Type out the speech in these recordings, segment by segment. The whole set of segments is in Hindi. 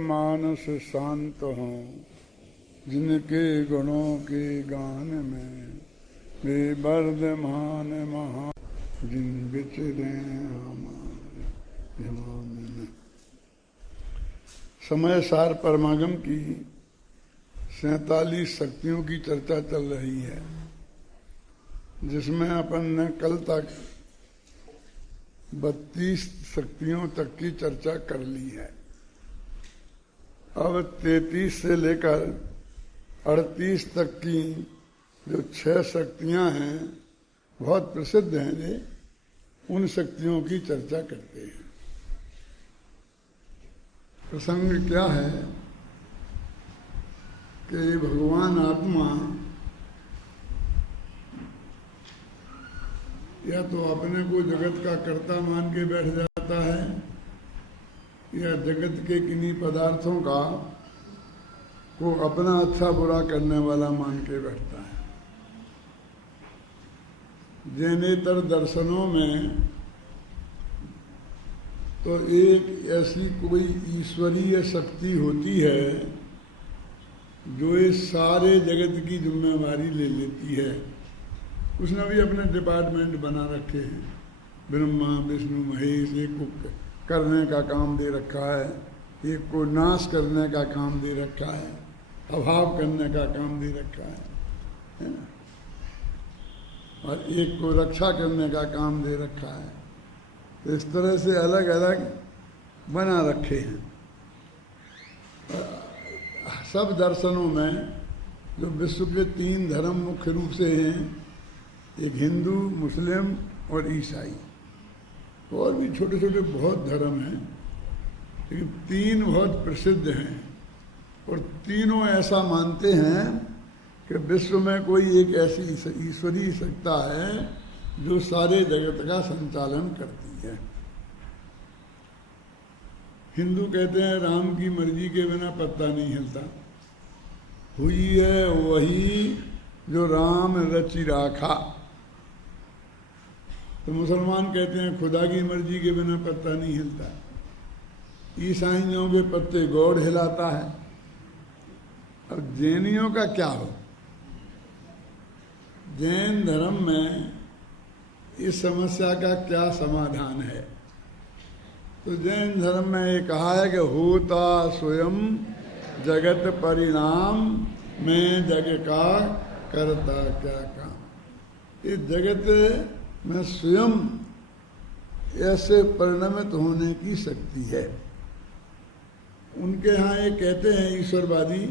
मानस शांत हों, जिनके गुणों के गान में वे वर्धमान महा जिन विचरे हमारे ध्यान में। समय सार परमागम की 47 शक्तियों की चर्चा चल रही है, जिसमें अपन ने कल तक 32 शक्तियों तक की चर्चा कर ली है। अब 33 से लेकर 38 तक की जो 6 शक्तियां हैं, बहुत प्रसिद्ध हैं, ये उन शक्तियों की चर्चा करते हैं। प्रसंग क्या है कि भगवान आत्मा या तो अपने को जगत का कर्ता मान के बैठ जाता है, या जगत के किन्हीं पदार्थों का को अपना अच्छा बुरा करने वाला मान के बैठता है। जैनेतर दर्शनों में तो एक ऐसी कोई ईश्वरीय शक्ति होती है जो इस सारे जगत की जिम्मेवारी ले लेती है। उसने भी अपने डिपार्टमेंट बना रखे हैं, ब्रह्मा विष्णु महेश। एक को करने का काम दे रखा है, एक को नाश करने का काम दे रखा है, अभाव करने का काम दे रखा है ना? और एक को रक्षा करने का काम दे रखा है। तो इस तरह से अलग अलग बना रखे हैं। सब दर्शनों में जो विश्व के 3 धर्म मुख्य रूप से हैं, एक हिंदू, मुस्लिम और ईसाई। और भी छोटे छोटे बहुत धर्म हैं, लेकिन 3 बहुत प्रसिद्ध हैं। और तीनों ऐसा मानते हैं कि विश्व में कोई एक ऐसी ईश्वरीय सत्ता है जो सारे जगत का संचालन करती है। हिंदू कहते हैं राम की मर्जी के बिना पत्ता नहीं हिलता, हुई है वही जो राम रचि राखा। तो मुसलमान कहते हैं खुदा की मर्जी के बिना पत्ता नहीं हिलता। ईसाइयों के पत्ते गॉड हिलाता है। अब जैनियों का क्या हो? जैन धर्म में इस समस्या का क्या समाधान है? तो जैन धर्म में ये कहा है कि होता स्वयं जगत परिणाम में जग का करता क्या काम। इस जगत में स्वयं ऐसे परिणमित होने की शक्ति है। उनके यहाँ ये कहते हैं ईश्वरवादी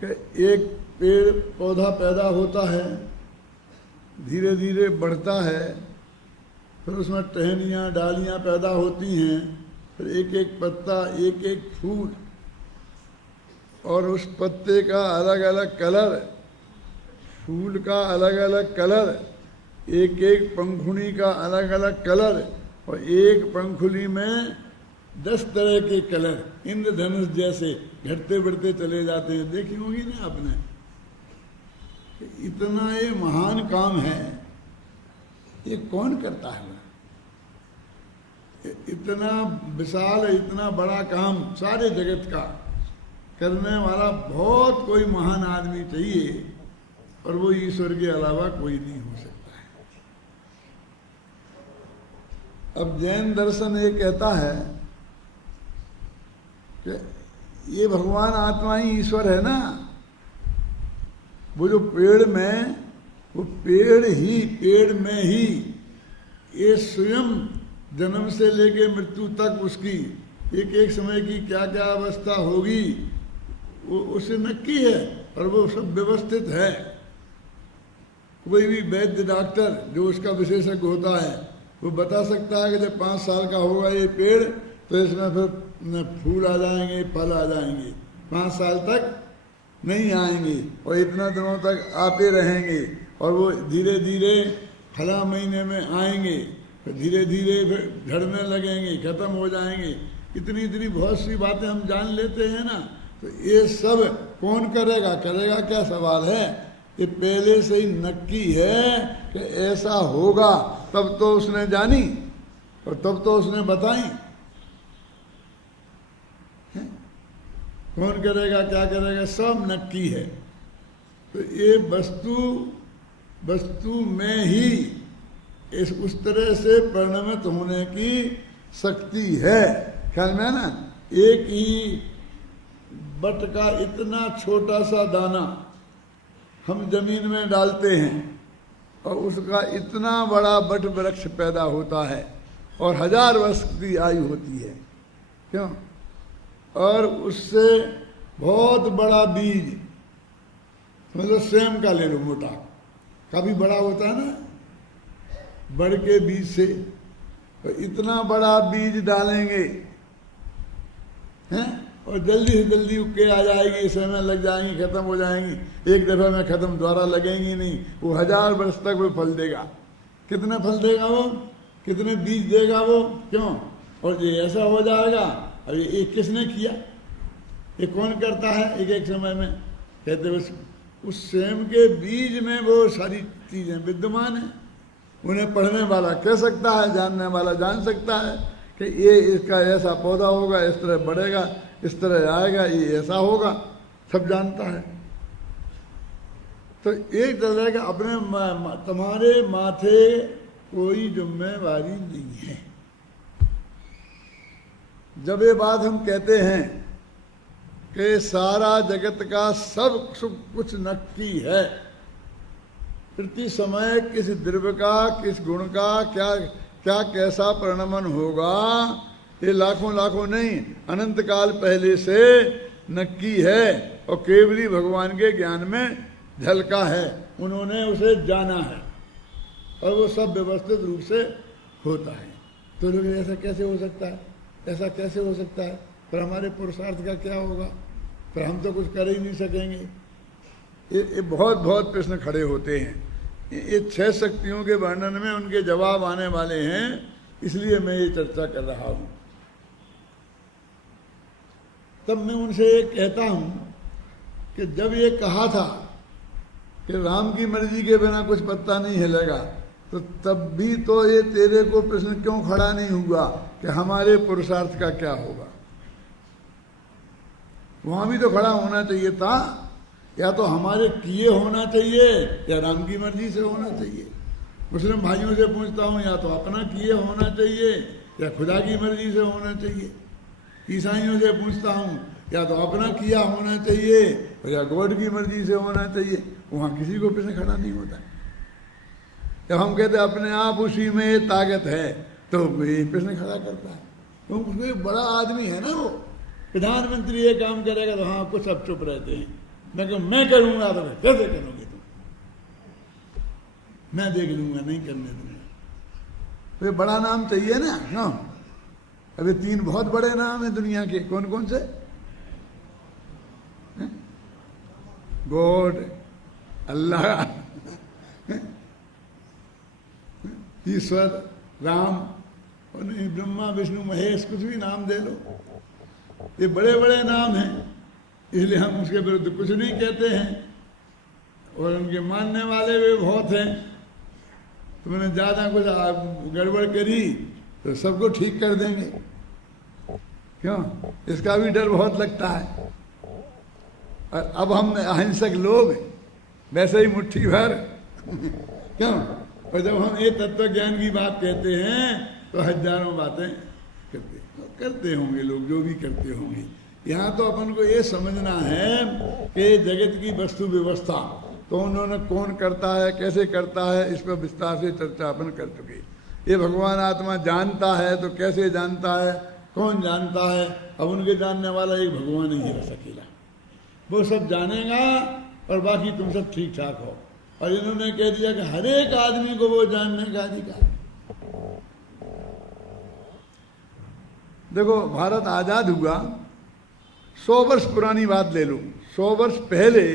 कि एक पेड़ पौधा पैदा होता है, धीरे धीरे बढ़ता है, फिर उसमें टहनियाँ डालियाँ पैदा होती हैं, फिर एक एक पत्ता, एक एक फूल, और उस पत्ते का अलग अलग कलर, फूल का अलग अलग कलर, एक एक पंखुड़ी का अलग अलग कलर, और एक पंखुड़ी में 10 तरह के कलर इंद्रधनुष जैसे घटते बढ़ते चले जाते हैं। देखी होगी ना आपने? इतना ये महान काम है, ये कौन करता है? इतना विशाल, इतना बड़ा काम सारे जगत का करने वाला बहुत कोई महान आदमी चाहिए, और वो ईश्वर के अलावा कोई नहीं हो सकता है। अब जैन दर्शन ये कहता है कि ये भगवान आत्मा ही ईश्वर है ना। वो जो पेड़ में, वो पेड़ में ही ये स्वयं जन्म से लेके मृत्यु तक उसकी एक एक समय की क्या क्या अवस्था होगी वो उसे नक्की है, और वो सब व्यवस्थित है। कोई भी वैद्य डॉक्टर जो उसका विशेषज्ञ होता है, वो बता सकता है कि जब 5 साल का होगा ये पेड़, तो इसमें फिर फूल आ जाएंगे, फल आ जाएंगे। 5 साल तक नहीं आएंगे, और इतना दिनों तक आते रहेंगे, और वो धीरे धीरे फला महीने में आएंगे, फिर धीरे धीरे फिर झड़ने लगेंगे, खत्म हो जाएंगे। इतनी इतनी बहुत सी बातें हम जान लेते हैं ना। तो ये सब कौन करेगा? करेगा क्या सवाल है? ये पहले से ही नक्की है कि ऐसा होगा, तब तो उसने जानी और तब तो उसने बताई। कौन करेगा, क्या करेगा, सब नक्की है। तो ये वस्तु में ही उस तरह से परिणमित होने की शक्ति है। ख्याल में है ना? एक ही बट का इतना छोटा सा दाना हम जमीन में डालते हैं और उसका इतना बड़ा बट वृक्ष पैदा होता है और 1000 वर्ष की आयु होती है। क्यों? और उससे बहुत बड़ा बीज, मतलब सेम का ले लो, मोटा काफी बड़ा होता है ना, बड़ के बीज से तो इतना बड़ा बीज डालेंगे हैं और जल्दी से जल्दी उगके आ जाएगी, समय लग जाएंगी, खत्म हो जाएंगी, एक दफा में खत्म, दोबारा लगेंगी नहीं, वो 1000 वर्ष तक वो फल देगा। कितना फल देगा वो, कितने बीज देगा वो? क्यों? और ये ऐसा हो जाएगा। अब ये किसने किया, ये कौन करता है? एक समय में कहते उस सेम के बीज में वो सारी चीजें विद्यमान है। उन्हें पढ़ने वाला कह सकता है, जानने वाला जान सकता है कि ये इसका ऐसा पौधा होगा, इस तरह बढ़ेगा, इस तरह आएगा, ये ऐसा होगा, सब जानता है। तो एक तरह का अपने तुम्हारे माथे कोई जिम्मेवारी नहीं है। जब ये बात हम कहते हैं कि सारा जगत का सब कुछ नक्की है, प्रति समय किस द्रव्य का, किस गुण का क्या क्या कैसा परिणमन होगा, ये लाखों लाखों नहीं, अनंत काल पहले से नक्की है और केवली भगवान के ज्ञान में झलका है। उन्होंने उसे जाना है और वो सब व्यवस्थित रूप से होता है। तो लोग ऐसा कैसे हो सकता है, ऐसा कैसे हो सकता है, पर हमारे पुरुषार्थ का क्या होगा, पर हम तो कुछ कर ही नहीं सकेंगे। ये बहुत बहुत प्रश्न खड़े होते हैं। ये 6 शक्तियों के वर्णन में उनके जवाब आने वाले हैं, इसलिए मैं ये चर्चा कर रहा हूं। तब मैं उनसे ये कहता हूं कि जब ये कहा था कि राम की मर्जी के बिना कुछ पत्ता नहीं हिलेगा, तो तब भी तो ये तेरे को प्रश्न क्यों खड़ा नहीं हुआ कि हमारे पुरुषार्थ का क्या होगा? वहां भी तो खड़ा होना चाहिए था, या तो हमारे किए होना चाहिए या राम की मर्जी से होना चाहिए। मुस्लिम भाइयों से पूछता हूं, या तो अपना किए होना चाहिए या खुदा की मर्जी से होना चाहिए। ईसाइयों से पूछता हूं, या तो अपना किया होना चाहिए या गॉड की मर्जी से होना चाहिए। वहां किसी को प्रश्न खड़ा नहीं होता। जब हम कहते अपने आप उसी में ताकत है, तो ये प्रश्न खड़ा करता है। तो उसमें बड़ा आदमी है ना, वो प्रधानमंत्री ये काम करेगा तो हाँ कुछ सब चुप रहते हैं। मैं कहूँ मैं करूंगा तो कैसे करोगे तुम, मैं देख लूंगा, नहीं करने दूंगा। तो ये बड़ा नाम चाहिए ना। हाँ, अभी 3 बहुत बड़े नाम है दुनिया के। कौन कौन से? गॉड, अल्लाह, ईश्वर, राम, और नहीं ब्रह्मा विष्णु महेश, कुछ भी नाम दे लो, ये बड़े बड़े नाम हैं, इसलिए हम उसके विरुद्ध कुछ नहीं कहते हैं। और उनके मानने वाले भी बहुत हैं। तुमने ज्यादा कुछ गड़बड़ करी तो सबको ठीक कर देंगे। क्यों? इसका भी डर बहुत लगता है। और अब हम अहिंसक लोग वैसे ही मुट्ठी भर क्यों? और जब हम ये तत्व ज्ञान की बात कहते हैं तो हजारों बातें करते होंगे लोग, जो भी करते होंगे। यहाँ तो अपन को ये समझना है कि जगत की वस्तु व्यवस्था तो उन्होंने कौन करता है, कैसे करता है, इस पर विस्तार से चर्चा अपन कर चुके। ये भगवान आत्मा जानता है तो कैसे जानता है, कौन जानता है? अब उनके जानने वाला एक भगवान ही है अकेला, वो सब जानेगा और बाकी तुम सब ठीक ठाक हो। और इन्होंने कह दिया कि हर एक आदमी को वो जानने का अधिकार। देखो, भारत आजाद हुआ, 100 वर्ष पुरानी बात ले लो, 100 वर्ष पहले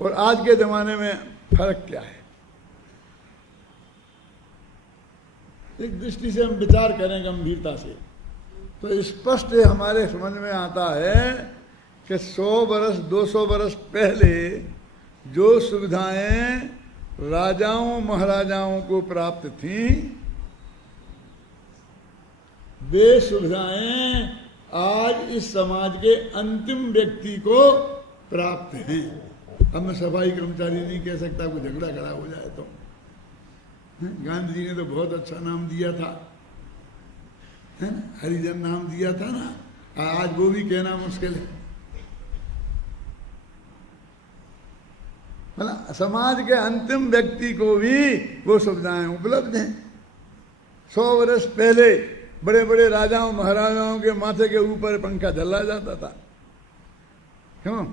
और आज के जमाने में फर्क क्या है? एक दृष्टि से हम विचार करें गंभीरता से तो स्पष्ट हमारे समझ में आता है कि 100 वर्ष 200 वर्ष पहले जो सुविधाएं राजाओं महाराजाओं को प्राप्त थीं, वे सुविधाएं आज इस समाज के अंतिम व्यक्ति को प्राप्त हैं। अब मैं सफाई कर्मचारी नहीं कह सकता, कोई झगड़ा खड़ा हो जाए तो। गांधी जी ने तो बहुत अच्छा नाम दिया था, है ना, हरिजन नाम दिया था ना, आज वो भी कहना मुश्किल है। मतलब समाज के अंतिम व्यक्ति को भी वो सुविधाएं उपलब्ध हैं। 100 वर्ष पहले बड़े बड़े राजाओं महाराजाओं के माथे के ऊपर पंखा झल्ला जाता था, क्यों?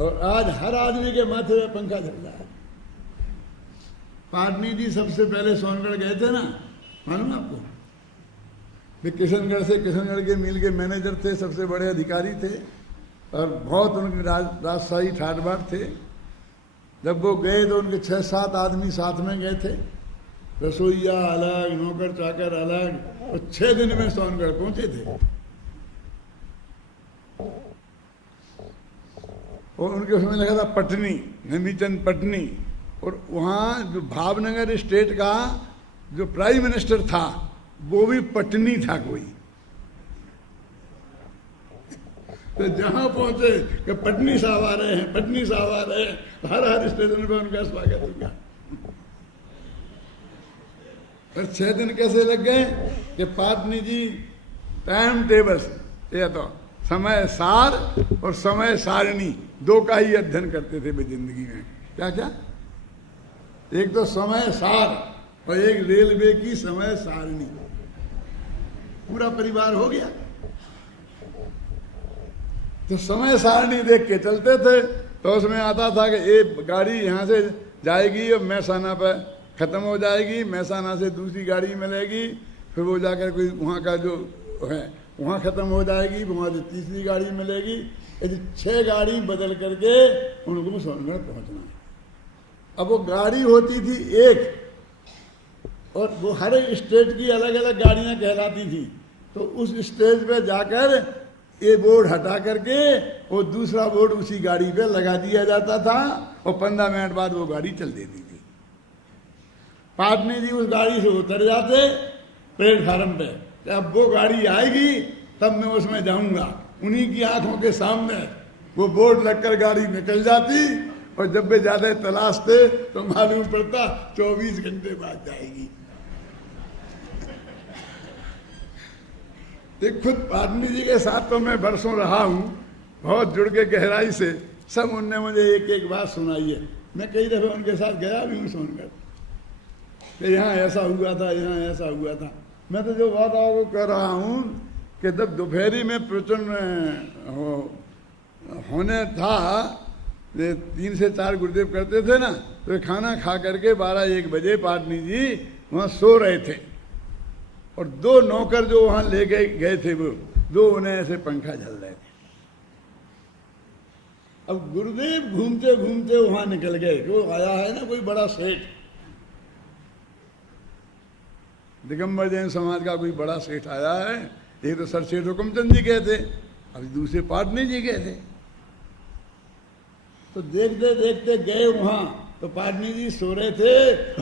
और आज हर आदमी के माथे में पंखा झल रहा है। पाटनी जी सबसे पहले सोनगढ़ गए थे ना, मालूम आपको? वे किशनगढ़ के मिल के मैनेजर थे, सबसे बड़े अधिकारी थे और बहुत उनके राजशाही ठाट बाट थे। जब वो गए तो उनके 6-7 आदमी साथ में गए थे, रसोईया अलग, नौकर चाकर अलग, और 6 दिन में सोनगढ़ पहुंचे थे। और उनके उसमें लिखा था पटनी, नमीचंद पटनी। और वहाँ जो भावनगर स्टेट का जो प्राइम मिनिस्टर था वो भी पटनी था कोई। तो जहां पहुंचे कि पटनी साहब आ रहे हैं, पटनी साहब आ रहे हैं, हर स्टेशन पे उनका स्वागत हुआ। और 6 दिन कैसे लग गए कि पाटनी जी टाइम टेबल, ये तो समय सार और समय सारणी 2 का ही अध्ययन करते थे वे जिंदगी में। क्या क्या? एक तो समय सार और एक रेलवे की समय सारणी, पूरा परिवार हो गया। तो समय सारणी देख के चलते थे, तो उसमें आता था कि एक गाड़ी यहाँ से जाएगी और मैसाना पर खत्म हो जाएगी, मैसाना से दूसरी गाड़ी मिलेगी, फिर वो जाकर कोई वहाँ का जो है वहाँ खत्म हो जाएगी, वहाँ से तीसरी गाड़ी मिलेगी। यदि 6 गाड़ी बदल करके उनको सोनगढ़ पहुँचना है। अब वो गाड़ी होती थी एक, और वो हर एक स्टेट की अलग अलग गाड़ियां कहलाती थी। तो उस स्टेज पे जाकर ये बोर्ड हटा करके वो दूसरा बोर्ड उसी गाड़ी पे लगा दिया जाता था, और 15 मिनट बाद वो गाड़ी चल देती थी। पाटनी जी उस गाड़ी से उतर जाते प्लेटफार्म पे, अब वो गाड़ी आएगी तब मैं उसमें जाऊंगा। उन्हीं की आंखों के सामने वो बोर्ड लगकर गाड़ी निकल जाती, और जब वे ज्यादा तलाशते तो मालूम पड़ता 24 घंटे बाद जाएगी। खुद पाटनी जी के साथ तो मैं बरसों रहा हूं, बहुत जुड़ के गहराई से। सब उनने मुझे एक एक बात सुनाई है। मैं कई दफे उनके साथ गया भी हूँ सोनगढ़, कि यहाँ ऐसा हुआ था, यहाँ ऐसा हुआ था। मैं तो जो बात आपको कह रहा हूँ कि जब दोपहरी में प्रवचन होने था, 3 से 4 गुरुदेव करते थे ना, तो खाना खा करके 12-1 बजे पाटनी जी वहाँ सो रहे थे, और 2 नौकर जो वहाँ ले गए थे वो 2 उन्हें ऐसे पंखा झल रहे थे। अब गुरुदेव घूमते घूमते वहाँ निकल गए। वो आया है ना कोई बड़ा सेठ, दिगंबर जैन समाज का कोई बड़ा सेठ आया है। एक तो सर सेठ हुकुमचंद जी गए थे, अभी दूसरे पाटनी जी गए थे। तो देखते देखते गए वहां, तो पाटनी जी सो रहे थे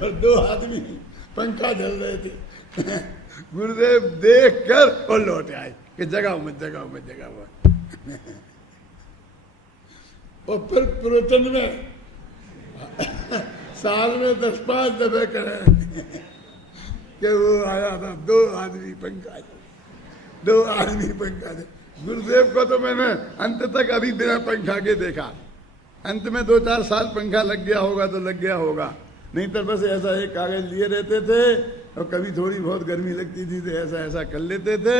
और 2 आदमी पंखा झल रहे थे। गुरुदेव देख कर और लौट आए कि जगाओ मत, जगाओ मत, जगाओ मत। और फिर प्रवचन में साल में 10-5 दफे करे कि वो आया था 2 आदमी पंखा, 2 आदमी पंखा। गुरुदेव को तो मैंने अंत तक अभी बिना पंखा के देखा। अंत में 2-4 साल पंखा लग गया होगा तो लग गया होगा, नहीं तो बस ऐसा एक कागज लिए रहते थे, और कभी थोड़ी बहुत गर्मी लगती थी तो ऐसा ऐसा कर लेते थे,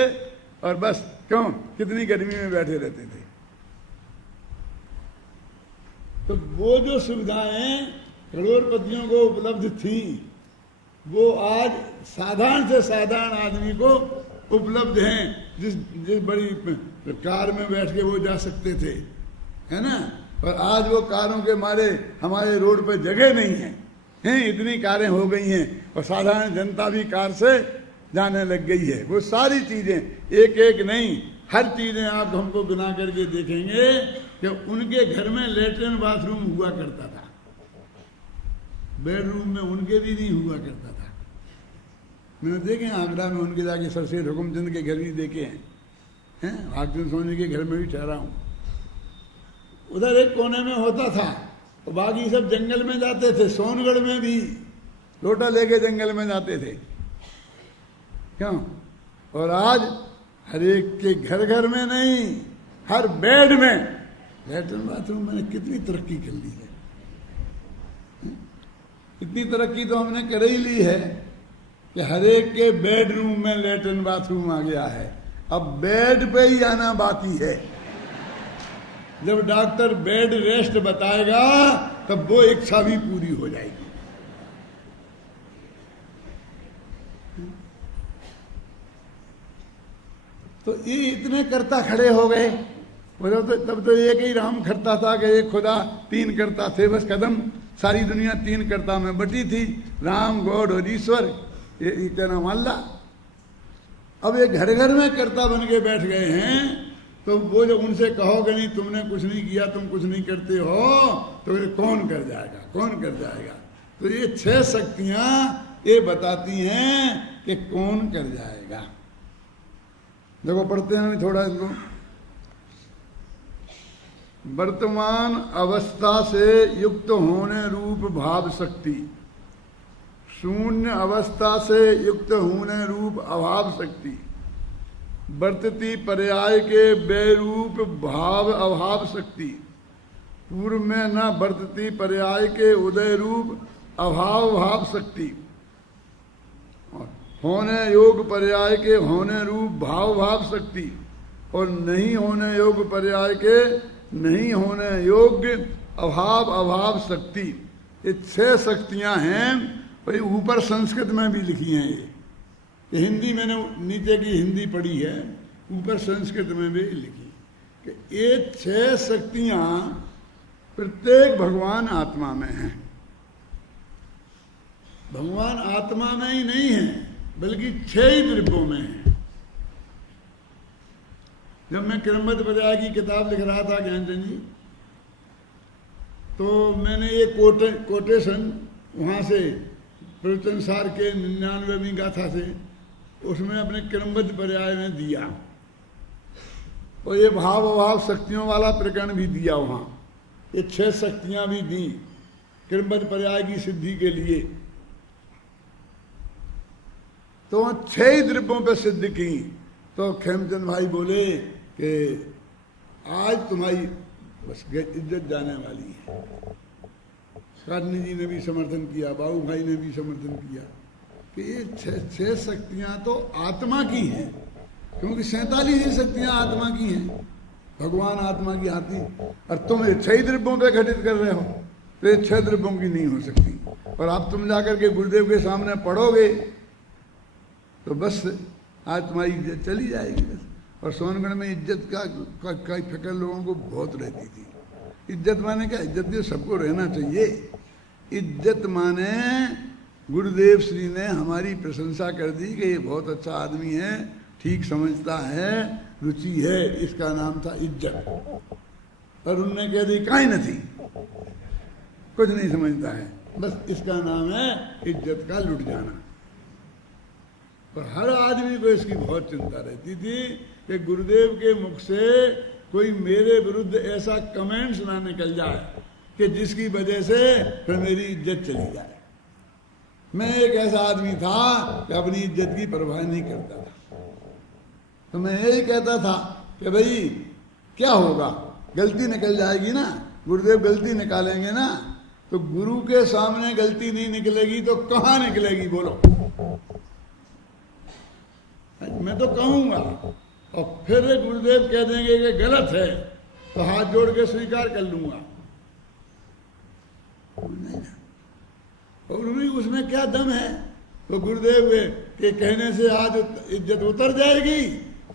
और बस क्यों कितनी गर्मी में बैठे रहते थे। तो वो जो सुविधाएं करोड़पतियों को उपलब्ध थी, वो आज साधारण से साधारण आदमी को उपलब्ध हैं। जिस बड़ी कार में बैठ के वो जा सकते थे, है ना, और आज वो कारों के मारे हमारे रोड पर जगह नहीं है, इतनी कारें हो गई हैं, और साधारण जनता भी कार से जाने लग गई है। वो सारी चीजें एक एक नहीं, हर चीजें आप हमको बना करके देखेंगे कि उनके घर में लेटरिन बाथरूम हुआ करता था, बेडरूम में उनके भी नहीं हुआ करता था। मैंने देखे हैं आगरा में, उनके जाके सर सेठ हुकुमचंद के घर भी देखे हैं, भागचंद सोनी के घर में भी ठहरा हूँ। उधर एक कोने में होता था, तो बाकी सब जंगल में जाते थे। सोनगढ़ में भी लोटा लेके जंगल में जाते थे। क्यों? और आज हर एक के घर घर में नहीं, हर बेड में लैट्रिन बाथरूम। मैंने कितनी तरक्की कर ली है, इतनी तरक्की तो हमने कर ही ली है कि हर एक के बेडरूम में लैट्रिन बाथरूम आ गया है। अब बेड पे ही आना बाकी है। जब डॉक्टर बेड रेस्ट बताएगा तब वो इच्छा भी पूरी हो जाएगी। तो ये इतने कर्ता खड़े हो गए। तब तो एक ही राम करता था कि एक खुदा तीन करता थे, बस कदम सारी दुनिया तीन कर्ता में बटी थी, राम गॉड और ईश्वर। ये क्या नाम अल्लाह। अब ये घर घर में कर्ता बन के बैठ गए हैं। तो वो जब उनसे कहोगे नहीं तुमने कुछ नहीं किया, तुम कुछ नहीं करते हो, तो फिर कौन कर जाएगा, कौन कर जाएगा। तो ये 6 शक्तियां ये बताती हैं कि कौन कर जाएगा। देखो पढ़ते हैं थोड़ा इसको। वर्तमान अवस्था से युक्त होने रूप भाव शक्ति, शून्य अवस्था से युक्त होने रूप अभाव शक्ति, वर्तती पर्याय के बेरूप भाव अभाव शक्ति, पूर्व में न वर्तती पर्याय के उदय रूप अभाव भाव शक्ति, होने योग पर्याय के होने रूप भाव भाव शक्ति, और नहीं होने योग पर्याय के नहीं होने योग्य अभाव अभाव शक्ति। ये 6 शक्तियां हैं। भाई ऊपर संस्कृत में भी लिखी हैं ये हिंदी मैंने नीचे की हिंदी पढ़ी है, ऊपर संस्कृत में भी लिखी कि ये 6 शक्तियां प्रत्येक भगवान आत्मा में हैं। भगवान आत्मा में ही नहीं है बल्कि 6 ही द्रव्यों में है। जब मैं क्रमबद्ध पर्याय की किताब लिख रहा था ज्ञानचंद जी, तो मैंने ये कोटेशन वहां से प्रवचनसार के 99वीं गाथा से उसमें अपने क्रमबद्ध पर्याय में दिया, और ये भाव अभाव शक्तियों वाला प्रकरण भी दिया वहां। ये 6 शक्तियां भी दी क्रमबद्ध पर्याय की सिद्धि के लिए। तो वहां 6 ही द्रव्यों पर सिद्ध की। तो खेमचंद भाई बोले कि आज तुम्हारी बस इज्जत जाने वाली है। कार्नी जी ने भी समर्थन किया, बाबू भाई ने भी समर्थन किया कि ये 6 शक्तियां तो आत्मा की हैं, क्योंकि 47 ही शक्तियां आत्मा की हैं। भगवान आत्मा की आती, और तुम ये 6 द्रव्यों पे घटित कर रहे हो, तो ये 6 द्रव्यों की नहीं हो सकती। और आप तुम जाकर के गुरुदेव के सामने पढ़ोगे तो बस आज तुम्हारी इज्जत चली जाएगी बस। और सोनगढ़ में इज्जत का फिक्र लोगों को बहुत रहती थी। इज्जत माने क्या? इज्जत तो सबको रहना चाहिए। इज्जत माने गुरुदेव श्री ने हमारी प्रशंसा कर दी कि ये बहुत अच्छा आदमी है, ठीक समझता है, रुचि है, इसका नाम था इज्जत। और उनने कह दी काई न थी, कुछ नहीं समझता है, बस इसका नाम है इज्जत का लुट जाना। और हर आदमी को इसकी बहुत चिंता रहती थी कि गुरुदेव के मुख से कोई मेरे विरुद्ध ऐसा कमेंट्स ना निकल जाए कि जिसकी वजह से फिर मेरी इज्जत चली जाए। मैं एक ऐसा आदमी था कि अपनी इज्जत की परवाह नहीं करता था। तो मैं यही कहता था कि भाई क्या होगा, गलती निकल जाएगी ना, गुरुदेव गलती निकालेंगे ना, तो गुरु के सामने गलती नहीं निकलेगी तो कहाँ निकलेगी बोलो। मैं तो कहूंगा, और फिर गुरुदेव कह देंगे कि गलत है तो हाथ जोड़ के स्वीकार कर लूंगा। और उसमें क्या दम है? तो गुरुदेव के कहने से आज इज्जत उतर जाएगी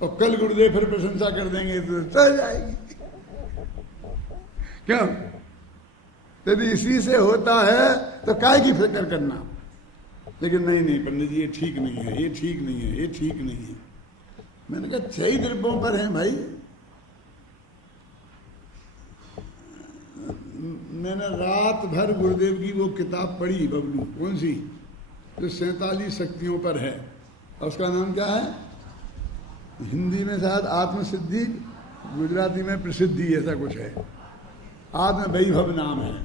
और कल गुरुदेव फिर प्रशंसा कर देंगे तो उतर जाएगी। क्यों? यदि इसी से होता है तो काय की फिक्र करना। लेकिन नहीं पंडित जी, ये ठीक नहीं है, ये ठीक नहीं है, ये ठीक नहीं है। मैंने कहा 6 द्रव्यों पर हैं भाई। मैंने रात भर गुरुदेव की वो किताब पढ़ी, बबलू, कौन सी, जो 47 शक्तियों पर है। और उसका नाम क्या है? हिंदी में शायद आत्मसिद्धि, गुजराती में प्रसिद्धि, ऐसा कुछ है। आत्म वैभव नाम है।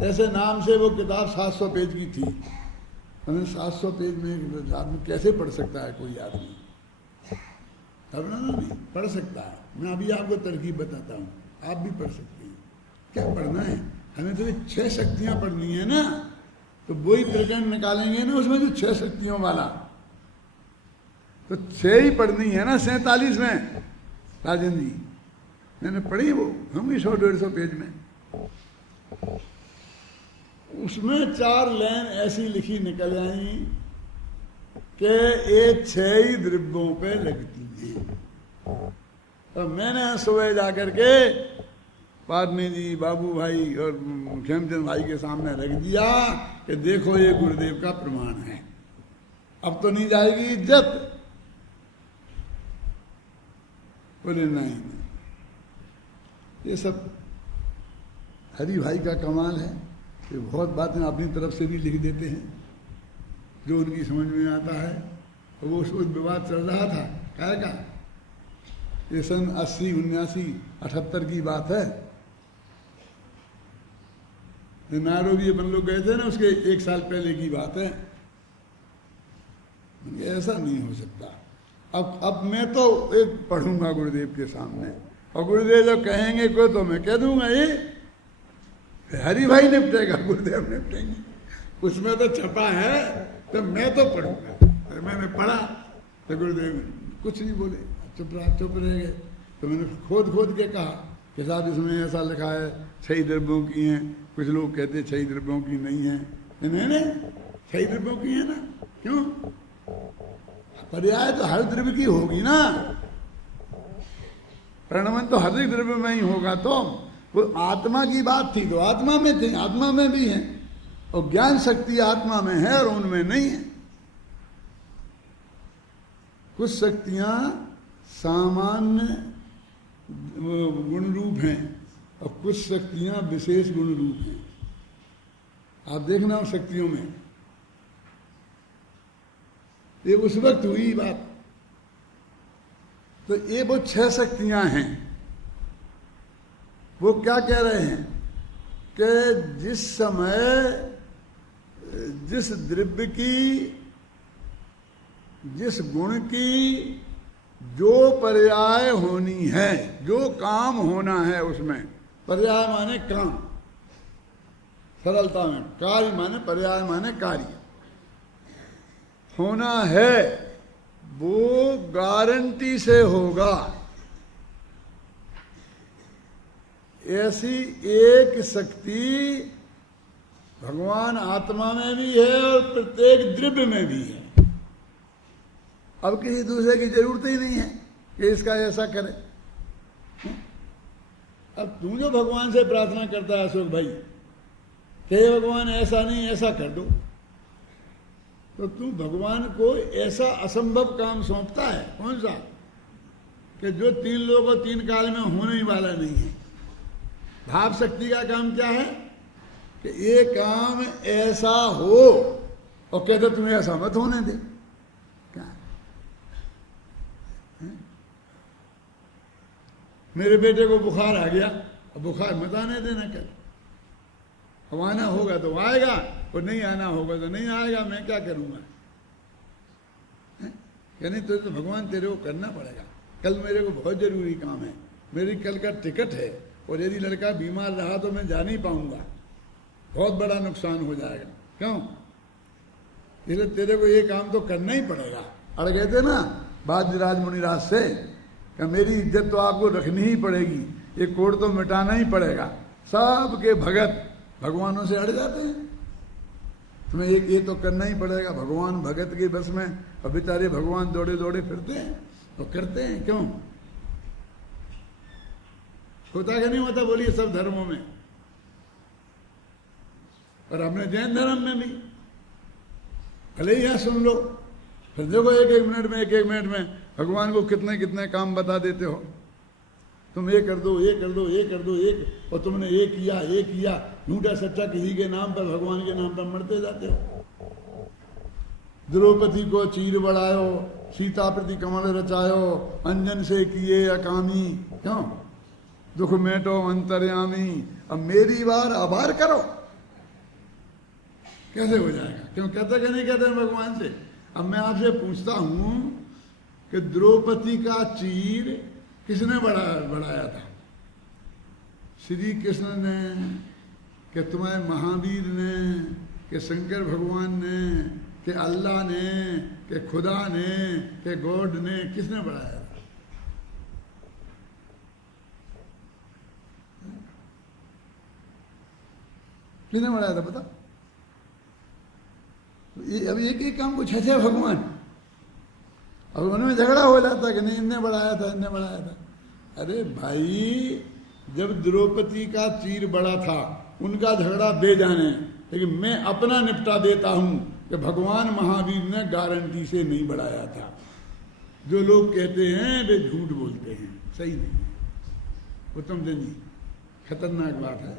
ऐसे नाम से वो किताब 700 पेज की थी। मैंने 700 पेज में आदमी कैसे पढ़ सकता है? कोई आदमी अब ना नहीं पढ़ सकता है। मैं अभी आपको तरकीब बताता हूँ, आप भी पढ़ सकते हैं। क्या पढ़ना है हमें? तो 6 शक्तियां पढ़नी है ना, तो वही प्रकरण निकालेंगे ना उसमें जो 6 शक्तियों वाला, तो 6 ही पढ़नी है ना 47 में। राजन जी मैंने पढ़ी वो, होंगी 100-150 पेज में। उसमें 4 लाइन ऐसी लिखी निकल आई कि ये 6 ही द्रव्यों पे लगती है। तो मैंने सुबह जाकर के पादमी जी, बाबू भाई और खेमचंद भाई के सामने रख दिया कि देखो ये गुरुदेव का प्रमाण है। अब तो नहीं जाएगी इज्जत। बोले नहीं, ये सब हरि भाई का कमाल है कि बहुत बातें अपनी तरफ से भी लिख देते हैं जो उनकी समझ में आता है। तो वो उस विवाद चल रहा था क्या का, ये सन 80, 79, 78 की बात है। नायरोबी अपन लोग गए थे ना, उसके 1 साल पहले की बात है। ऐसा नहीं हो सकता। अब मैं तो एक पढ़ूंगा गुरुदेव के सामने, और गुरुदेव जो कहेंगे कोई तो मैं कह दूंगा ये हरि भाई निपटेगा, गुरुदेव निपटेंगे। उसमें तो छपा है तो मैं तो पढ़ूंगा। मैंने पढ़ा तो गुरुदेव कुछ नहीं बोले, चुप रह गए। तो मैंने खोद के कहा कि साहब इसमें ऐसा लिखा है 6 द्रव्यों की हैं, कुछ लोग कहते 6 द्रव्यों की नहीं है। नहीं 6 द्रव्यों की है ना, क्यों? पर्याय तो हर द्रव्य की होगी ना, प्रणमन तो हर एक द्रव्य में ही होगा। तो वो आत्मा की बात थी तो आत्मा में थी, आत्मा में भी है, और ज्ञान शक्ति आत्मा में है और उनमें नहीं है। कुछ शक्तियां सामान्य गुण रूप हैं और कुछ शक्तियां विशेष गुण रूप हैं। आप देखना उन शक्तियों में, ये उस वक्त हुई बात। तो ये वो 6 शक्तियां हैं। वो क्या कह रहे हैं कि जिस समय जिस द्रव्य की, जिस गुण की जो पर्याय होनी है, जो काम होना है उसमें, पर्याय माने काम, सरलता में कार्य माने पर्याय माने कार्य होना है, वो गारंटी से होगा। ऐसी एक शक्ति भगवान आत्मा में भी है और प्रत्येक द्रव्य में भी है। अब किसी दूसरे की जरूरत ही नहीं है कि इसका ऐसा करे। अब तू जो भगवान से प्रार्थना करता है अशोक भाई कि भगवान ऐसा नहीं ऐसा कर दो, तो तू भगवान को ऐसा असंभव काम सौंपता है। कौन सा? कि जो 3 लोग और 3 काल में होने ही वाला नहीं है। भाव शक्ति का काम क्या है कि ये काम ऐसा हो, और कहते तुम्हें ऐसा मत होने दे। क्या मेरे बेटे को बुखार आ गया, अब बुखार मत आने देना, क्या अब आना होगा तो आएगा और नहीं आना होगा तो नहीं आएगा, मैं क्या करूंगा? क्या नहीं तो भगवान तेरे को करना पड़ेगा। कल मेरे को बहुत जरूरी काम है, मेरी कल का टिकट है, और यदि लड़का बीमार रहा तो मैं जा नहीं पाऊंगा, बहुत बड़ा नुकसान हो जाएगा। क्यों? इसलिए तेरे को ये काम तो करना ही पड़ेगा। अड़ गए थे ना बाजराज मुनिराज से कि मेरी इज्जत तो आपको रखनी ही पड़ेगी, ये कोड तो मिटाना ही पड़ेगा। सबके भगत भगवानों से अड़ जाते हैं, तुम्हें एक ये तो करना ही पड़ेगा। भगवान भगत के बस में, और बेचारे भगवान दौड़े दौड़े फिरते हैं तो करते हैं। क्यों होता कि नहीं होता? बोलिए सब धर्मों में, और अपने जैन धर्म में भी भले ही यहाँ सुन लो, फिर देखो एक मिनट में भगवान को कितने कितने काम बता देते हो। तुम ये कर दो, ये कर दो, ये कर दो, एक, और तुमने ये किया, झूठा सच्चा किसी के नाम पर, भगवान के नाम पर मरते जाते हो। द्रौपदी को चीर बढ़ायो, सीता प्रति कमल रचायो, अंजन से किए अकामी, क्यों दुख मेटो अंतर्यामी। अब मेरी बार आभार करो, कैसे हो जाएगा? क्यों कहते कि नहीं कहते भगवान से? अब मैं आपसे पूछता हूं कि द्रौपदी का चीर किसने बढ़ाया था? श्री कृष्ण ने, कि तुम्हारे महावीर ने, कि शंकर भगवान ने, कि अल्लाह ने, कि खुदा ने, कि गॉड ने? किसने बढ़ाया था? किसने बढ़ाया था पता? अब एक एक काम को छह भगवान, अब उनमें झगड़ा हो जाता कि नहीं इनने बढ़ाया था, इनने बढ़ाया था। अरे भाई, जब द्रौपदी का चीर बड़ा था उनका झगड़ा बेजाने, लेकिन मैं अपना निपटा देता हूं कि भगवान महावीर ने गारंटी से नहीं बढ़ाया था। जो लोग कहते हैं वे झूठ बोलते हैं, सही नहीं। उत्तम जी, खतरनाक बात है।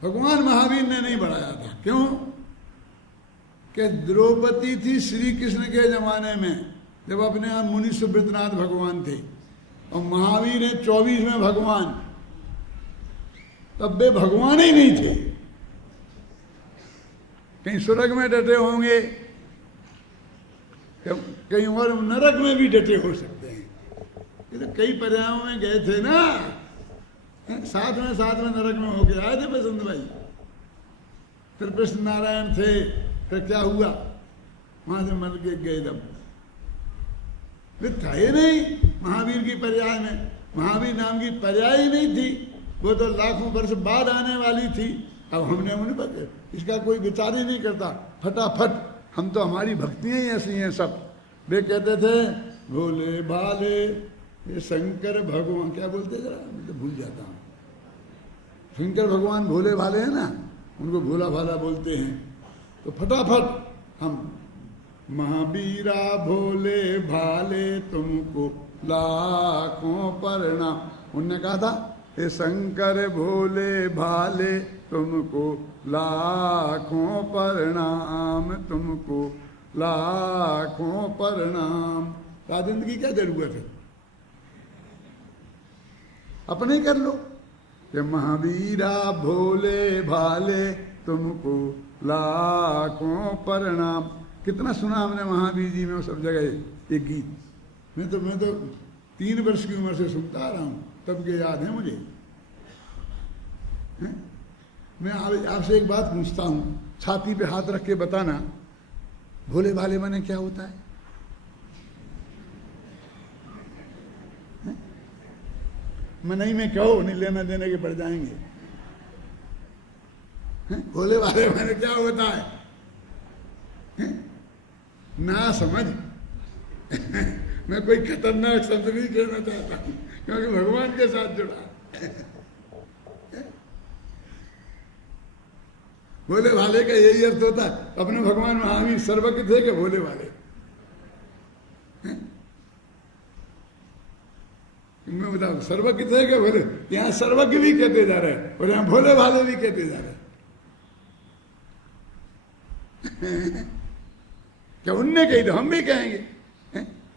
भगवान महावीर ने नहीं बढ़ाया था। क्यों? कि द्रौपदी थी श्री कृष्ण के जमाने में, जब अपने यहाँ मुनि सुब्रतनाथ भगवान थे, और महावीर है 24वें भगवान, तब वे भगवान ही नहीं थे। कहीं स्वर्ग में डटे होंगे, कहीं और नरक में भी डटे हो सकते हैं। ये तो कई पर्यायों में गए थे ना, साथ में नरक में होके आए थे बसंत भाई। फिर कृष्ण नारायण थे, फिर क्या हुआ? वहां से मर के गए दम। वे थे नहीं महावीर की पर्याय में। महावीर नाम की पर्याय ही नहीं थी, वो तो लाखों वर्ष बाद आने वाली थी। अब हमने उन्हें इसका कोई विचार ही नहीं करता, फटाफट हम तो, हमारी भक्तियां ही ऐसी हैं सब। वे कहते थे भोले भाले ये शंकर भगवान, क्या बोलते जरा मैं तो भूल जाता हूँ। शंकर भगवान भोले भाले हैं ना, उनको भोला भाला बोलते हैं। तो फटाफट हम महावीरा भोले भाले तुमको लाखों प्रणाम। उनने कहा था हे शंकर भोले भाले तुमको लाखों प्रणाम, तुमको लाखों प्रणाम। राजेंद्र की क्या जरूरत है? अपने कर लो कि महावीरा भोले भाले तुमको लाखों प्रणाम। कितना सुना हमने महावीर जी में सब जगह एक गीत। मैं तो 3 वर्ष की उम्र से सुनता आ रहा हूं, तब के याद है मुझे। मैं आपसे एक बात पूछता हूं, छाती पे हाथ रख के बताना, भोले भाले माने क्या होता है? मैं नहीं, मैं कहो नहीं, लेना देने के पड़ जाएंगे। भोले भाले माने क्या होता है? ना समझ। मैं कोई खतरनाक शब्द नहीं कहना चाहता हूं, क्योंकि भगवान के साथ जुड़ा। भोले भाले का यही अर्थ होता है। अपने भगवान महावीर सर्वज्ञ थे कि भोले भाले? मैं बताऊं, सर्वज्ञ थे कि भोले? यहाँ सर्वज्ञ भी कहते जा रहे हैं और यहाँ भोले भाले भी कहते जा रहे हैं। क्या उनने कही तो हम भी कहेंगे?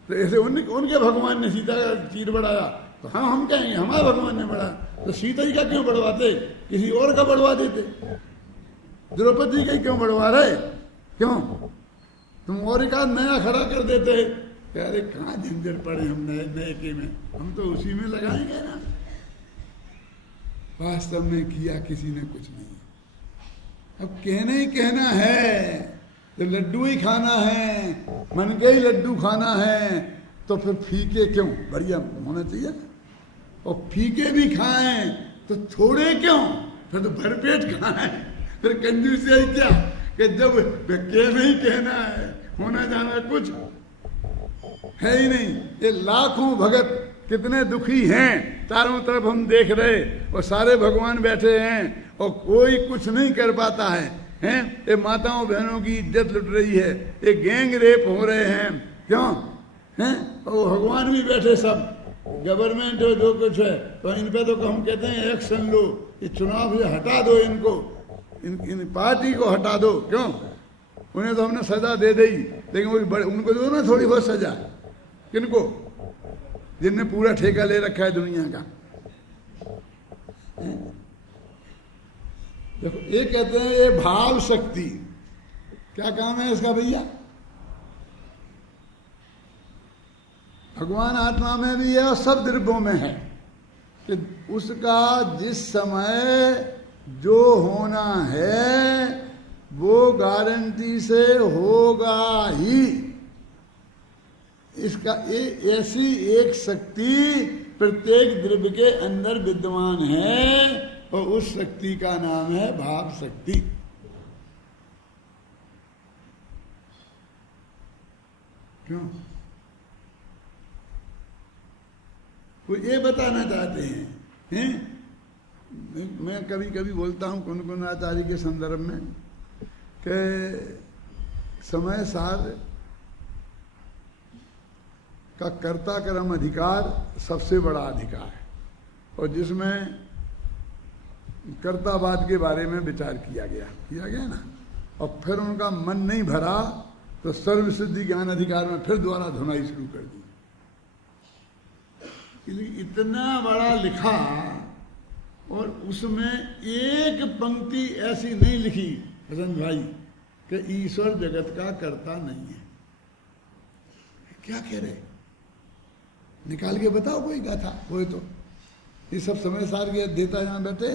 तो ऐसे उनके भगवान ने सीता का चीर बढ़ाया तो हम कहेंगे हमारे भगवान ने बढ़ाया। तो सीता जी का क्यों बढ़वाते? किसी और का बढ़वा देते। द्रौपदी का क्यों बढ़वा रहे? क्यों? तुम और एक नया खड़ा कर देते। अरे कहाँ झंझट पड़े हम नए के में, हम तो उसी में लगाएंगे ना। वास्तव में किया किसी ने कुछ नहीं। अब कहना ही कहना है, तो लड्डू ही खाना है, मन के ही लड्डू खाना है, तो फिर फीके क्यों? बढ़िया होना चाहिए। और फीके भी खाएं तो थोड़े क्यों? फिर तो भरपेट खाएं। फिर कंजूसी ही क्या कि जब कहना ही कहना है, होना जाना कुछ है ही नहीं। ये लाखों भगत कितने दुखी हैं, चारों तरफ हम देख रहे, और सारे भगवान बैठे हैं और कोई कुछ नहीं कर पाता है। हैं ये माताओं बहनों की इज्जत लुट रही है, ये गैंग रेप हो रहे हैं। क्यों? हैं? और भगवान भी बैठे सब, गवर्नमेंट जो कुछ है, तो इन पे तो हम कहते हैं एक्शन लो, ये चुनाव से हटा दो इनको, इन पार्टी को हटा दो। क्यों? उन्हें तो हमने सजा दे दी, लेकिन वो बड़े उनको दो ना थोड़ी बहुत सजा। किनको? जिनने पूरा ठेका ले रखा है दुनिया का। देखो ये कहते हैं ये भाव शक्ति, क्या काम है इसका भैया? भगवान आत्मा में भी है और सब द्रव्यों में है कि उसका जिस समय जो होना है वो गारंटी से होगा ही। इसका ऐसी एक शक्ति प्रत्येक द्रव्य के अंदर विद्यमान है और उस शक्ति का नाम है भाव शक्ति। क्यों? वो ये बताना चाहते हैं? मैं कभी कभी बोलता हूँ कुन आचार्य के संदर्भ में कि समय सार का कर्ता कर्म अधिकार सबसे बड़ा अधिकार है और जिसमें कर्तावाद के बारे में विचार किया गया ना, और फिर उनका मन नहीं भरा तो सर्वसिद्धि ज्ञान अधिकार में फिर दोबारा धुनाई शुरू कर दी। इतना बड़ा लिखा और उसमें एक पंक्ति ऐसी नहीं लिखी प्रसन्न भाई कि ईश्वर जगत का कर्ता नहीं है। क्या कह रहे? निकाल के बताओ कोई गाथा कोई तो। ये सब समय सार के देता यहां बैठे।